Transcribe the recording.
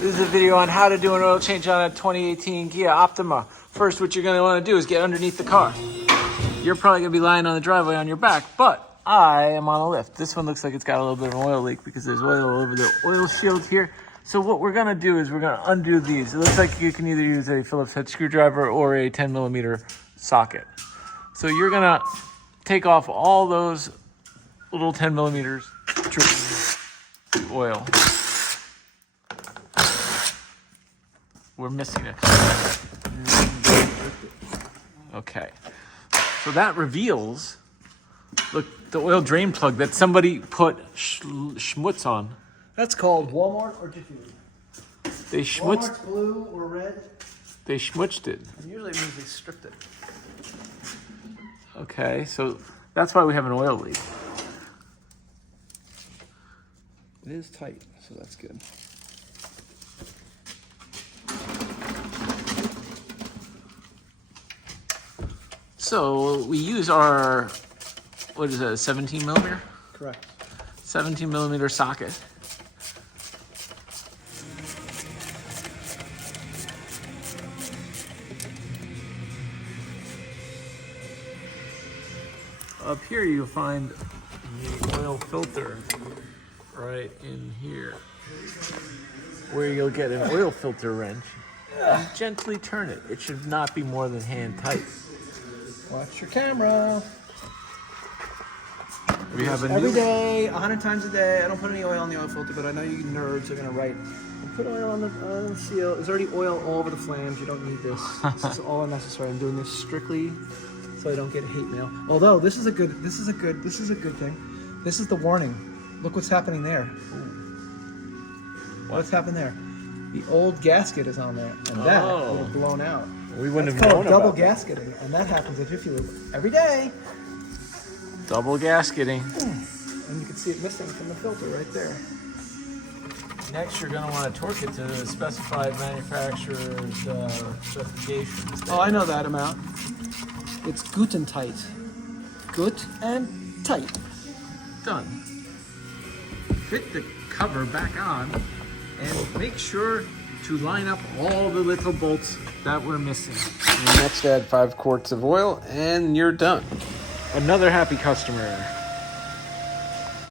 This is a video on how to do an oil change on a 2018 Kia Optima. First, what you're going to want to do is get underneath the car. You're probably going to be lying on the driveway on your back, but I am on a lift. This one looks like it's got a little bit of an oil leak because there's oil all over the oil shield here. So what we're going to do is we're going to undo these. It looks like you can either use a Phillips head screwdriver or a 10mm socket. So you're going to take off all those little 10mm oil. We're missing it. Okay. So that reveals, look, the oil drain plug that somebody put schmutz on. That's called Walmart or Jiffy Lube. They schmutzed. Walmart's blue or red. They schmutzed it. And usually it means they stripped it. Okay, so that's why we have an oil leak. It is tight, so that's good. So we use our, what is that, 17mm? Correct. 17mm socket. Up here you'll find the oil filter right in here, where you'll get an oil filter wrench and gently turn it. It should not be more than hand tight. Watch your camera. We have a Every new day, 100 times a day. I don't put any oil on the oil filter, but I know you nerds are gonna write. Put oil on the seal. There's already oil all over the flames. You don't need this. This is all unnecessary. I'm doing this strictly so I don't get hate mail. Although this is a good thing. This is the warning. Look what's happening there. What's happened there? The old gasket is on there, and that would have blown out. We wouldn't have known double gasketing, and that happens at Jiffy Lube every day. Double gasketing. And you can see it missing from the filter right there. Next, you're going to want to torque it to the specified manufacturer's specifications. Oh, I know that amount. It's gut and tight. Gut and tight. Done. Fit the cover back on and make sure to line up all the little bolts that we're missing. And next, add 5 quarts of oil and you're done. Another happy customer.